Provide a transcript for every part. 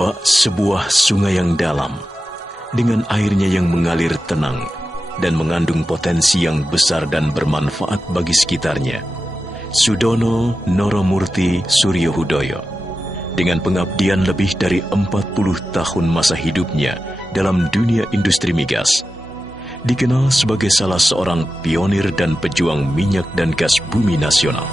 Bak sebuah sungai yang dalam, dengan airnya yang mengalir tenang dan mengandung potensi yang besar dan bermanfaat bagi sekitarnya. Sudono Noromurti Suryohudoyo, dengan pengabdian lebih dari 40 tahun masa hidupnya dalam dunia industri migas, dikenal sebagai salah seorang pionir dan pejuang minyak dan gas bumi nasional.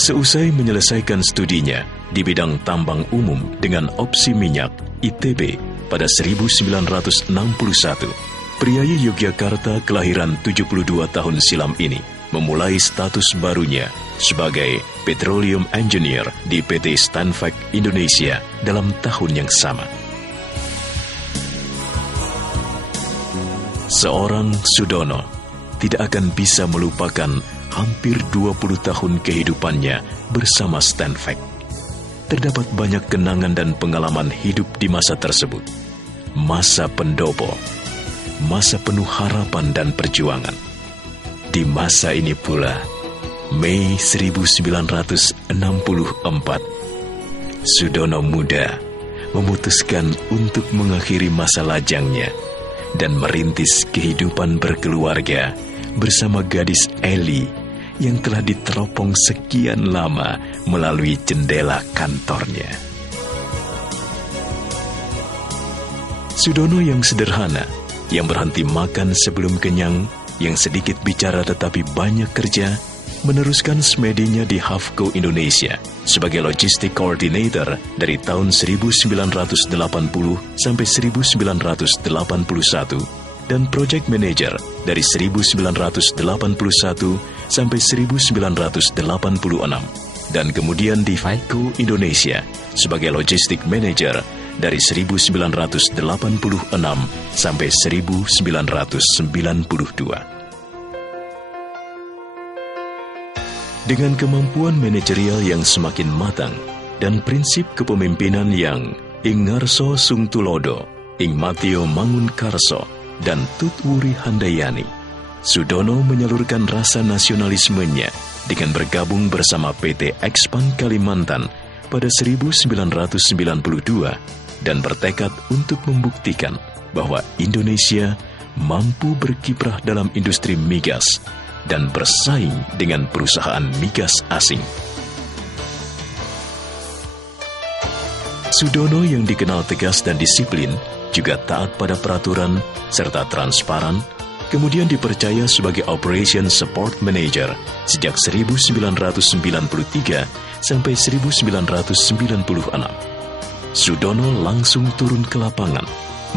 Seusai menyelesaikan studinya di bidang tambang umum dengan opsi minyak ITB pada 1961, priayi Yogyakarta kelahiran 72 tahun silam ini memulai status barunya sebagai Petroleum Engineer di PT Stanvac Indonesia dalam tahun yang sama. Seorang Sudono tidak akan bisa melupakan hampir 20 tahun kehidupannya bersama Stanvac. Terdapat banyak kenangan dan pengalaman hidup di masa tersebut. Masa pendopo, masa penuh harapan dan perjuangan. Di masa ini pula, Mei 1964, Sudono muda memutuskan untuk mengakhiri masa lajangnya dan merintis kehidupan berkeluarga bersama gadis Eli yang telah diteropong sekian lama melalui jendela kantornya. Sudono yang sederhana, yang berhenti makan sebelum kenyang, yang sedikit bicara tetapi banyak kerja, meneruskan semedinya di Hafco Indonesia sebagai Logistic Coordinator dari tahun 1980 sampai 1981 dan Project Manager dari 1981 sampai 1986 dan kemudian di Hafco Indonesia sebagai Logistic Manager dari 1986 sampai 1992. Dengan kemampuan manajerial yang semakin matang dan prinsip kepemimpinan yang Ingarso Sungtulodo, Ingmatio Mangunkarso, dan Tutwuri Handayani, Sudono menyalurkan rasa nasionalismenya dengan bergabung bersama PT Expan Kalimantan pada 1992 dan bertekad untuk membuktikan bahwa Indonesia mampu berkiprah dalam industri migas dan bersaing dengan perusahaan migas asing. Sudono yang dikenal tegas dan disiplin, juga taat pada peraturan serta transparan, kemudian dipercaya sebagai Operation Support Manager sejak 1993 sampai 1996. Sudono langsung turun ke lapangan,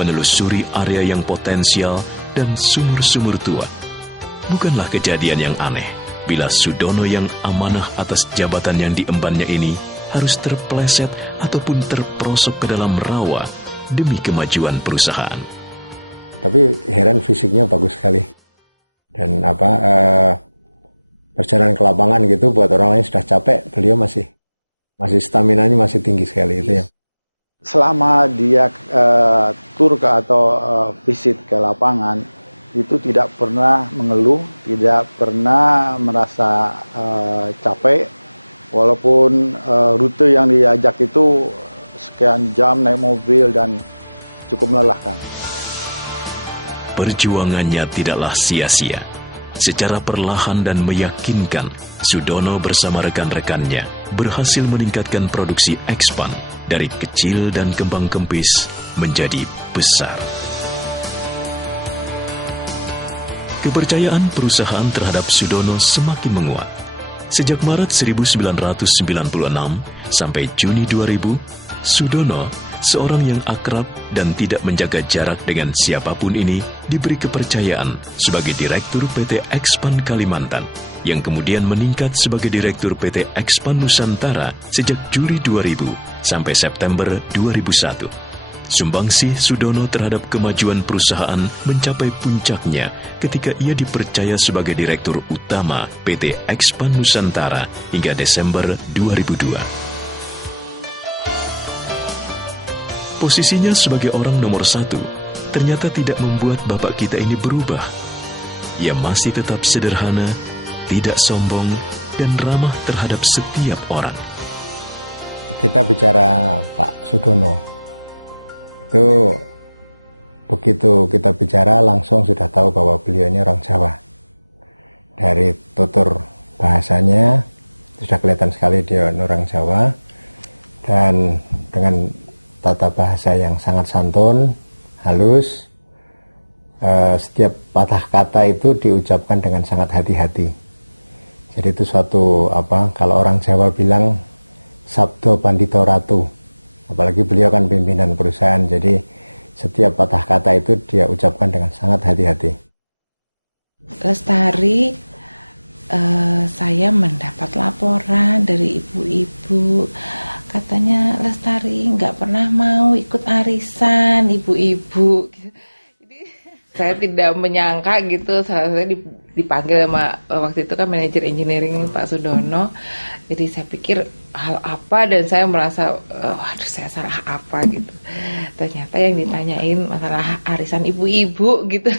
menelusuri area yang potensial dan sumur-sumur tua. Bukanlah kejadian yang aneh bila Sudono yang amanah atas jabatan yang diembannya ini harus terpeleset ataupun terperosok ke dalam rawa demi kemajuan perusahaan. Tapi heran, fisiknya bagus sekali. Dan perjalanan ke lapangan gitu buat orang yang sudah capek, beliau masih stamina-nya masih tinggi sekali itu ya. Selama dia tur ke atau visit ke lapangan, itu tidak pernah mengeluh, tidak pernah merasa capek, walaupun rute yang diajak itu sekian jam naik mobil dan cukup melelahkan. Perjuangannya tidaklah sia-sia. Secara perlahan dan meyakinkan, Sudono bersama rekan-rekannya berhasil meningkatkan produksi Expan dari kecil dan kembang kempis menjadi besar. Kepercayaan perusahaan terhadap Sudono semakin menguat. Sejak Maret 1996 sampai Juni 2000, Sudono, seorang yang akrab dan tidak menjaga jarak dengan siapapun ini, diberi kepercayaan sebagai Direktur PT Expan Kalimantan, yang kemudian meningkat sebagai Direktur PT Expan Nusantara sejak Juli 2000 sampai September 2001. Sumbangsih Sudono terhadap kemajuan perusahaan mencapai puncaknya ketika ia dipercaya sebagai Direktur Utama PT Expan Nusantara hingga Desember 2002. Posisinya sebagai orang nomor 1 ternyata tidak membuat bapak kita ini berubah. Ia masih tetap sederhana, tidak sombong, dan ramah terhadap setiap orang. kita bicara Pak Sudono, itu begitu kita bicara langsung sudah tahu bahwa beliau ini orang Jawa. Dari tutur bahasanya sudah kelihatan sekali dia orang Jawa, dan dengan tata bahasa yang sangat santun, halus. Setiap patah kata itu diucapkan dengan sangat hati-hati. Jadi itu suatu kalau orang Jawa bilang sabdo pandito ratu. Apalagi beliau kan pimpinan perusahaan, jadi setiap patah kata itu dia ucapkan dengan sangat hati-hati. Lestari, saya mendapat laporan dari ibu-ibu, katanya Lestari nggak pernah mau ikut arisan ibu-ibu. Saya tidak menyangka gitu, saya dipanggil sama waktu itu kan manajer engineering Pak Sudono. Jadi saya pikir hal apa, dan saya merasa waduh saya salah apa gitu. Ternyata yang ditanyain masalah arisan ibu-ibu gitu.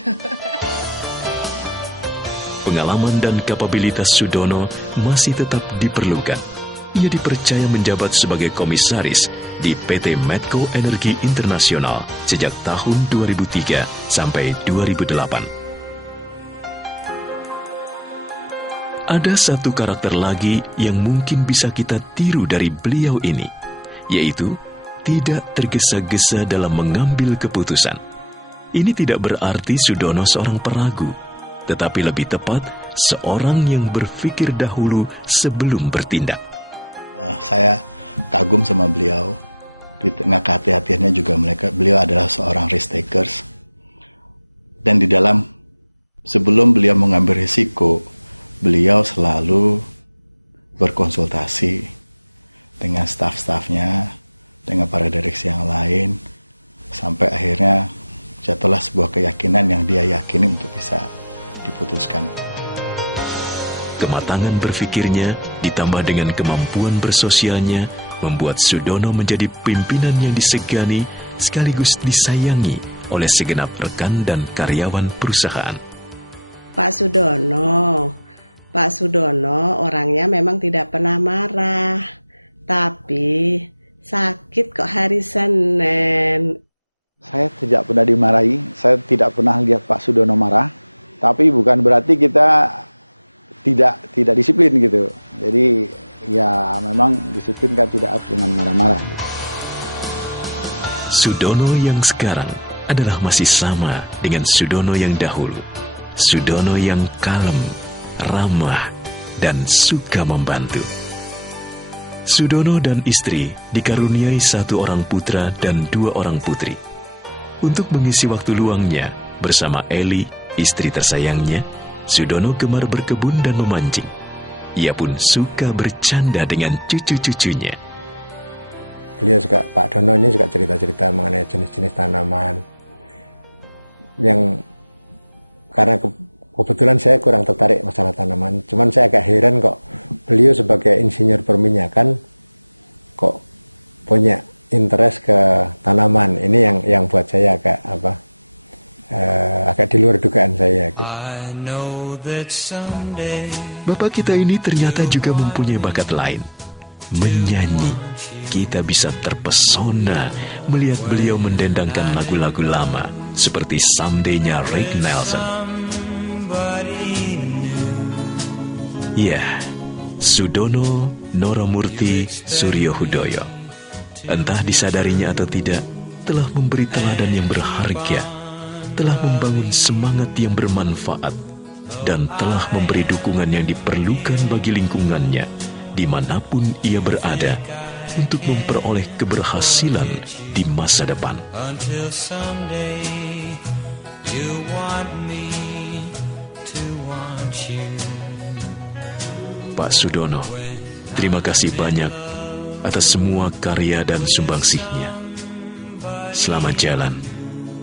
Pengalaman dan kapabilitas Sudono masih tetap diperlukan. Ia dipercaya menjabat sebagai komisaris di PT Medco Energi Internasional sejak tahun 2003 sampai 2008. Ada satu karakter lagi yang mungkin bisa kita tiru dari beliau ini, yaitu tidak tergesa-gesa dalam mengambil keputusan. Ini tidak berarti Sudono seorang peragu, tetapi lebih tepat seorang yang berpikir dahulu sebelum bertindak. Saya kagum sama beliau. Di tengah kehati-hatiannya juga beliau adalah seorang risk takers. Dan di dalam, sebelum beliau mengambil risiko, beliau selalu berkonsultasi dengan staf-stafnya, dengan para direksi yang lain, sampai akhirnya jatuhlah sebuah keyakinan yang dia yakini untuk bisa diputuskan. Kematangan berfikirnya ditambah dengan kemampuan bersosialnya membuat Sudono menjadi pimpinan yang disegani sekaligus disayangi oleh segenap rekan dan karyawan perusahaan. Pak Sudono orangnya memang tidak pernah marah, tapi sakit kok hari Senin. Saya tidak pernah dimarahi, saya tidak pernah lihat Pak Sudono marah, tapi bukan berarti kita tidak disiplin gitu. Jadi ya memang disiplin kan tidak harus dengan marah-marah. Sudono yang sekarang adalah masih sama dengan Sudono yang dahulu. Sudono yang kalem, ramah, dan suka membantu. Sudono dan istri dikaruniai 1 orang putra dan 2 orang putri. Untuk mengisi waktu luangnya bersama Eli, istri tersayangnya, Sudono gemar berkebun dan memancing. Ia pun suka bercanda dengan cucu-cucunya. Beliau juga, Pak Dono ini juga cerita-cerita mengenai jenis-jenis tanaman. Yang karena kebetulan saya kurang tertarik masalah tanaman. Cuman saya agak heran kok beliau sebagai insinyur perminyakan kok punya interest ke tanaman. Ini yang buat saya agak di luar dugaan saya gitu. Bapak kita ini ternyata juga mempunyai bakat lain, menyanyi. Kita bisa terpesona melihat beliau mendendangkan lagu-lagu lama seperti Someday-nya Rick Nelson. Ya, Sudono Noramurti Suryohudoyo, entah disadarinya atau tidak, telah memberi teladan yang berharga, telah membangun semangat yang bermanfaat, dan telah memberi dukungan yang diperlukan bagi lingkungannya dimanapun ia berada untuk memperoleh keberhasilan di masa depan. Pak Sudono, terima kasih banyak atas semua karya dan sumbangsihnya. Selamat jalan.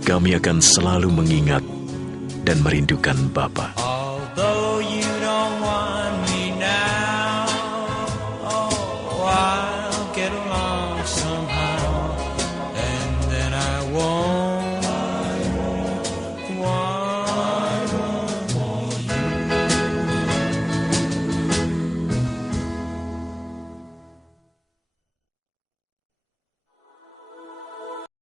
Kami akan selalu mengingat dan merindukan Bapak. Although you don't want